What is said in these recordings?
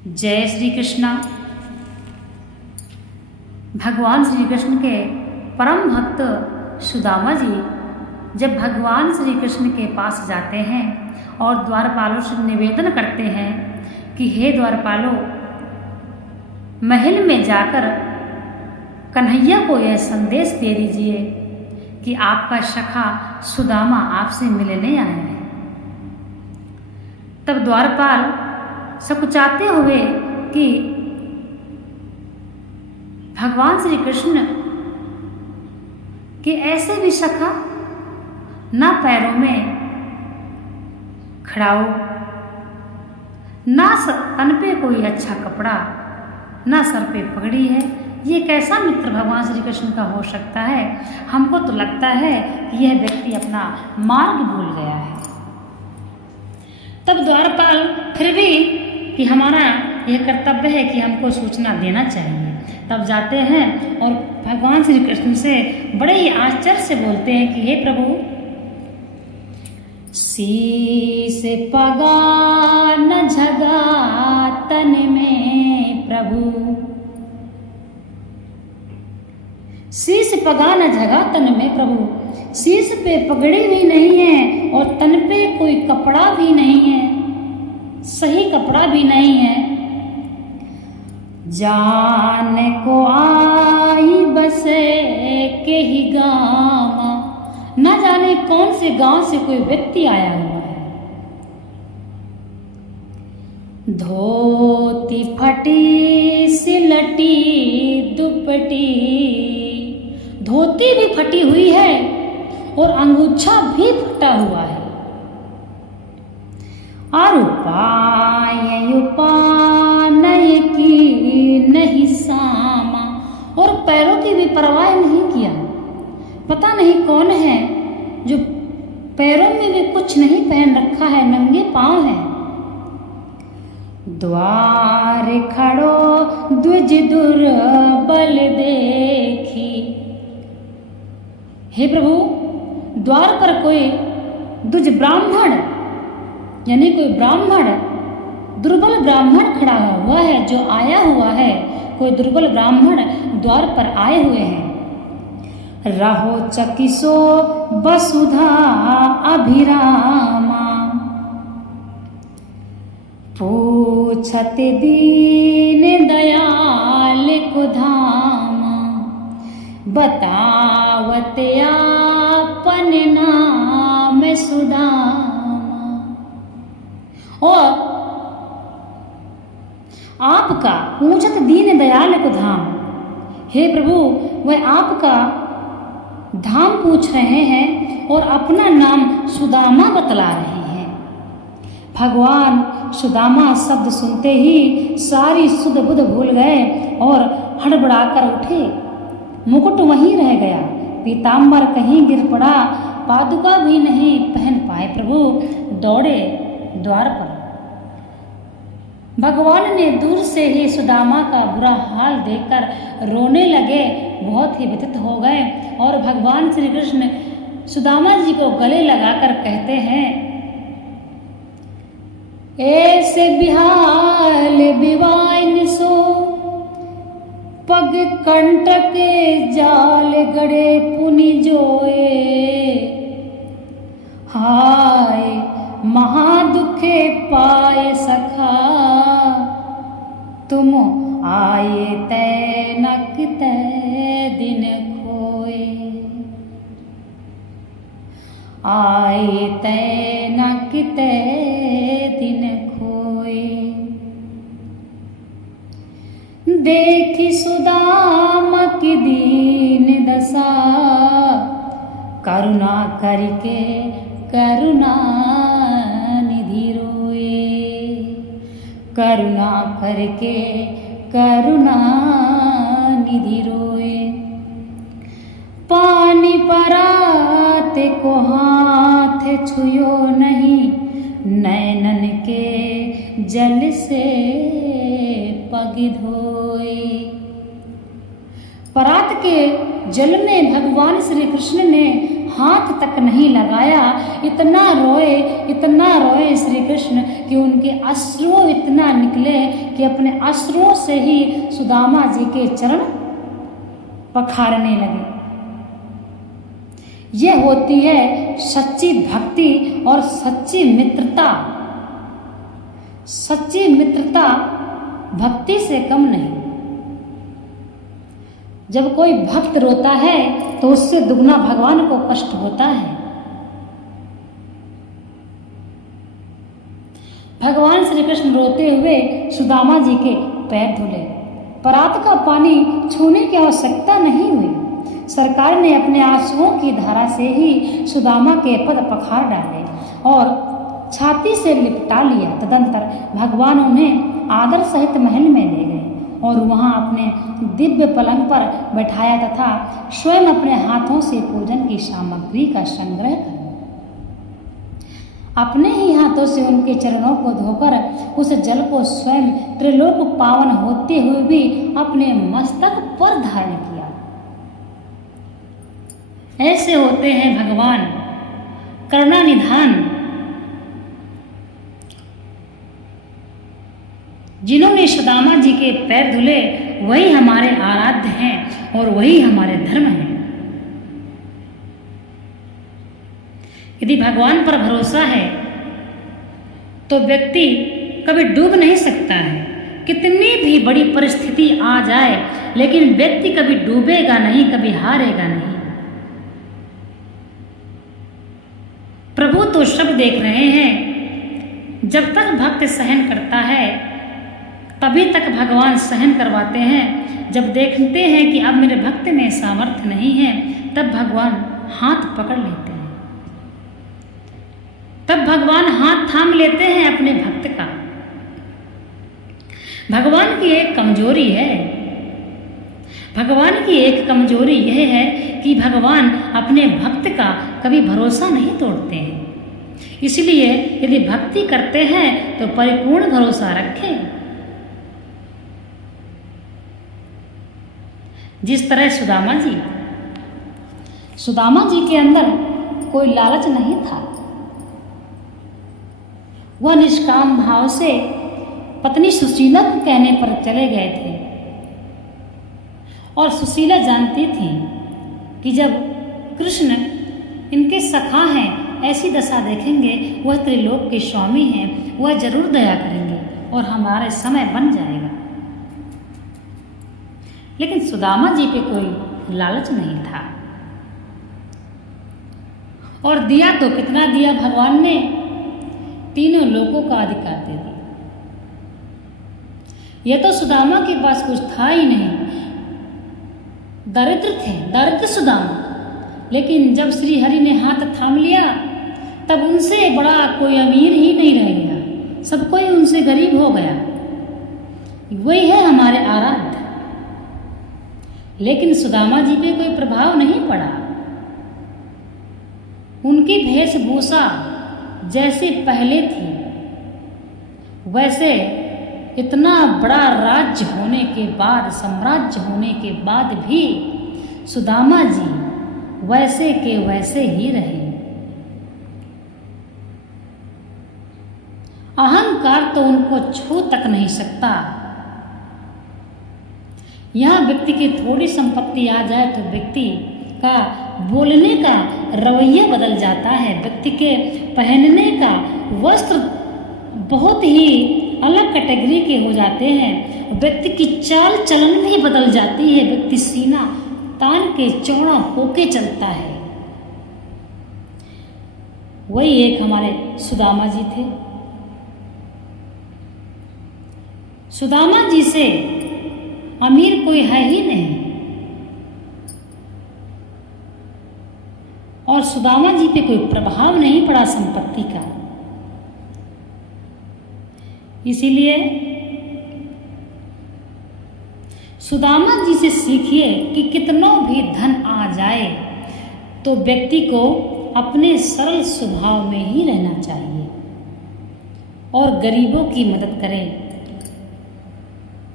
जय श्री कृष्णा। भगवान श्री कृष्ण के परम भक्त सुदामा जी जब भगवान श्री कृष्ण के पास जाते हैं और द्वारपालों से निवेदन करते हैं कि हे द्वारपालों, महल में जाकर कन्हैया को यह संदेश दे दीजिए कि आपका सखा सुदामा आपसे मिलने आया है। तब द्वारपाल सकुचाते हुए कि भगवान श्री कृष्ण के ऐसे भी सखा, ना पैरों में खड़ाऊ, ना तन पे कोई अच्छा कपड़ा, ना सर पे पगड़ी है, ये कैसा मित्र भगवान श्री कृष्ण का हो सकता है। हमको तो लगता है कि यह व्यक्ति अपना मार्ग भूल गया है। तब द्वारपाल फिर भी कि हमारा यह कर्तव्य है कि हमको सूचना देना चाहिए, तब जाते हैं और भगवान श्री कृष्ण से बड़े ही आश्चर्य से बोलते हैं कि हे प्रभु, शीस पगा न झगा तन में प्रभु, शीस पगा न झगा तन में प्रभु, शीस पे पगड़ी भी नहीं है और तन पे कोई कपड़ा भी नहीं है, सही कपड़ा भी नहीं है। जान को आई बसे के ही गाँव, न जाने कौन से गांव से कोई व्यक्ति आया हुआ है। धोती फटी सिलटी दुपटी, धोती भी फटी हुई है और अंगूछा भी फटा हुआ है। और उपाय की नहीं सामा, और पैरों की भी परवाह नहीं किया। पता नहीं कौन है जो पैरों में भी कुछ नहीं पहन रखा है, नंगे पांव है। द्वार खड़ो द्विज दुर्बल देखी, हे प्रभु, द्वार पर कोई द्विज ब्राह्मण यानी कोई ब्राह्मण, दुर्बल ब्राह्मण खड़ा हुआ है, जो आया हुआ है, कोई दुर्बल ब्राह्मण द्वार पर आए हुए हैं। रहो चकिसो वसुधा अभिरामा, पूछत दीन दयाल को धामा, बतावत आपन नाम सुदामा। और आपका पूछत दीन दयाल को धाम, हे प्रभु, वह आपका धाम पूछ रहे हैं और अपना नाम सुदामा बतला रहे हैं। भगवान सुदामा शब्द सुनते ही सारी सुध बुध भूल गए और हड़बड़ाकर उठे। मुकुट वहीं रह गया, पीताम्बर कहीं गिर पड़ा, पादुका भी नहीं पहन पाए। प्रभु दौड़े द्वार पर। भगवान ने दूर से ही सुदामा का बुरा हाल देखकर रोने लगे, बहुत ही व्यथित हो गए और भगवान श्री कृष्ण सुदामा जी को गले लगाकर कहते हैं, ऐसे बिहाल बिवाइन सो, पग कंटक जाल गड़े पुनि जोए, हाय महादुखे पाए सखा, तुम आए तै नक तै दिन खोए, आए तै नक तै दिन खोए। देखी सुदामा की दीन दशा, करुणा करके करुणा निधि रोए, करुणा करके करुणा निधि रोए। पानी परात को हाथ छुयो नहीं, नैनन के जल से पग धोए। परात के जल में भगवान श्री कृष्ण ने हाथ तक नहीं लगाया। इतना रोए श्री कृष्ण कि उनके अश्रु इतना निकले कि अपने अश्रुओं से ही सुदामा जी के चरण पखारने लगे। यह होती है सच्ची भक्ति और सच्ची मित्रता। सच्ची मित्रता भक्ति से कम नहीं। जब कोई भक्त रोता है तो उससे दुगना भगवान को कष्ट होता है। भगवान श्री कृष्ण रोते हुए सुदामा जी के पैर धुले। परात का पानी छूने की आवश्यकता नहीं हुई। सरकार ने अपने आंसुओं की धारा से ही सुदामा के पद पखार डाले और छाती से लिपटा लिया। तदंतर भगवान उन्हें आदर सहित महल में ले गए और वहां अपने दिव्य पलंग पर बैठाया तथा स्वयं अपने हाथों से पूजन की सामग्री का संग्रह कर अपने ही हाथों से उनके चरणों को धोकर उस जल को स्वयं त्रिलोक पावन होते हुए भी अपने मस्तक पर धारण किया। ऐसे होते हैं भगवान करुणा निधान, जिन्होंने सुदामा जी के पैर धुले वही हमारे आराध्य हैं और वही हमारे धर्म हैं। यदि भगवान पर भरोसा है तो व्यक्ति कभी डूब नहीं सकता है। कितनी भी बड़ी परिस्थिति आ जाए लेकिन व्यक्ति कभी डूबेगा नहीं, कभी हारेगा नहीं। प्रभु तो सब देख रहे हैं। जब तक भक्त सहन करता है तभी तक भगवान सहन करवाते हैं। जब देखते हैं कि अब मेरे भक्त में सामर्थ्य नहीं है तब भगवान हाथ पकड़ लेते हैं। तब भगवान हाथ थाम लेते हैं अपने भक्त का। भगवान की एक कमजोरी है। भगवान की एक कमजोरी यह है कि भगवान अपने भक्त का कभी भरोसा नहीं तोड़ते हैं। इसलिए यदि भक्ति करते हैं तो परिपूर्ण भरोसा रखें। जिस तरह सुदामा जी के अंदर कोई लालच नहीं था। वह निष्काम भाव से पत्नी सुशीला को कहने पर चले गए थे और सुशीला जानती थी कि जब कृष्ण इनके सखा हैं, ऐसी दशा देखेंगे, वह त्रिलोक के स्वामी हैं, वह जरूर दया करेंगे और हमारे समय बन जाएगा। लेकिन सुदामा जी पे कोई लालच नहीं था और दिया तो कितना दिया भगवान ने, तीनों लोगों का अधिकार दे दिया। यह तो सुदामा के पास कुछ था ही नहीं, दरिद्र थे, दरिद्र सुदामा। लेकिन जब श्री हरि ने हाथ थाम लिया तब उनसे बड़ा कोई अमीर ही नहीं रह गया, सब कोई उनसे गरीब हो गया। वही है हमारे आराध्य। लेकिन सुदामा जी पे कोई प्रभाव नहीं पड़ा। उनकी वेशभूषा जैसे पहले थी वैसे इतना बड़ा राज्य होने के बाद, साम्राज्य होने के बाद भी सुदामा जी वैसे के वैसे ही रहे। अहंकार तो उनको छू तक नहीं सकता। यहाँ व्यक्ति की थोड़ी संपत्ति आ जाए तो व्यक्ति का बोलने का रवैया बदल जाता है। व्यक्ति के पहनने का वस्त्र बहुत ही अलग कैटेगरी के हो जाते हैं। व्यक्ति की चाल चलन भी बदल जाती है। व्यक्ति सीना तान के चौड़ा होके चलता है। वही एक हमारे सुदामा जी थे। सुदामा जी से अमीर कोई है ही नहीं और सुदामा जी पे कोई प्रभाव नहीं पड़ा संपत्ति का। इसीलिए सुदामा जी से सीखिए कि कितनों भी धन आ जाए तो व्यक्ति को अपने सरल स्वभाव में ही रहना चाहिए और गरीबों की मदद करें।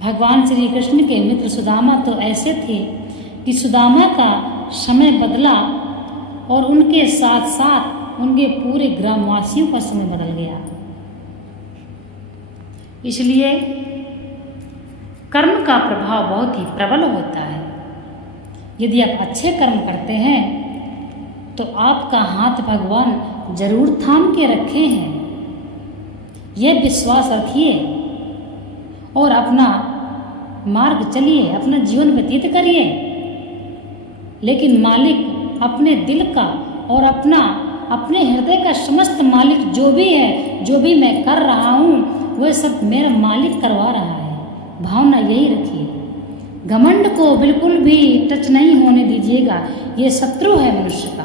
भगवान श्री कृष्ण के मित्र सुदामा तो ऐसे थे कि सुदामा का समय बदला और उनके साथ साथ उनके पूरे ग्रामवासियों का समय बदल गया। इसलिए कर्म का प्रभाव बहुत ही प्रबल होता है। यदि आप अच्छे कर्म करते हैं तो आपका हाथ भगवान जरूर थाम के रखे हैं। यह विश्वास रखिए और अपना मार्ग चलिए, अपना जीवन व्यतीत करिए। लेकिन मालिक अपने दिल का और अपने हृदय का समस्त मालिक जो भी है, जो भी मैं कर रहा हूँ वह सब मेरा मालिक करवा रहा है। भावना यही रखिए। घमंड को बिल्कुल भी टच नहीं होने दीजिएगा, ये शत्रु है मनुष्य का।